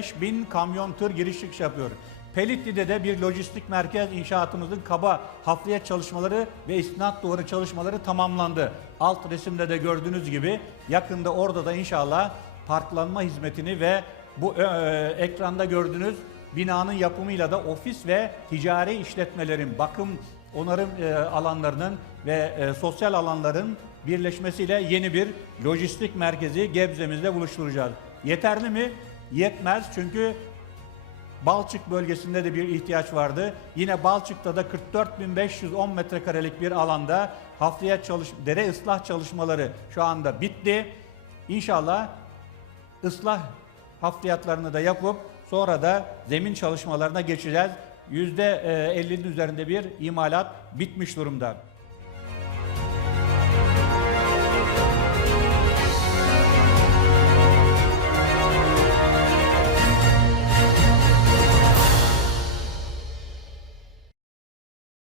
25 bin kamyon tır giriş çıkış yapıyor. Pelitli'de de bir lojistik merkez inşaatımızın kaba hafriyat çalışmaları ve istinat duvarı çalışmaları tamamlandı. Alt resimde de gördüğünüz gibi yakında orada da inşallah parklanma hizmetini ve bu e, e, ekranda gördüğünüz binanın yapımıyla da ofis ve ticari işletmelerin bakım onarım e, alanlarının ve e, sosyal alanların birleşmesiyle yeni bir lojistik merkezi Gebze'mizde buluşturacağız. Yeterli mi? Yetmez çünkü Balçık bölgesinde de bir ihtiyaç vardı. Yine Balçık'ta da 44.510 metrekarelik bir alanda hafriyat çalış dere ıslah çalışmaları şu anda bitti. İnşallah ıslah hafriyatlarını da yapıp sonra da zemin çalışmalarına geçeceğiz. %50'nin üzerinde bir imalat bitmiş durumda.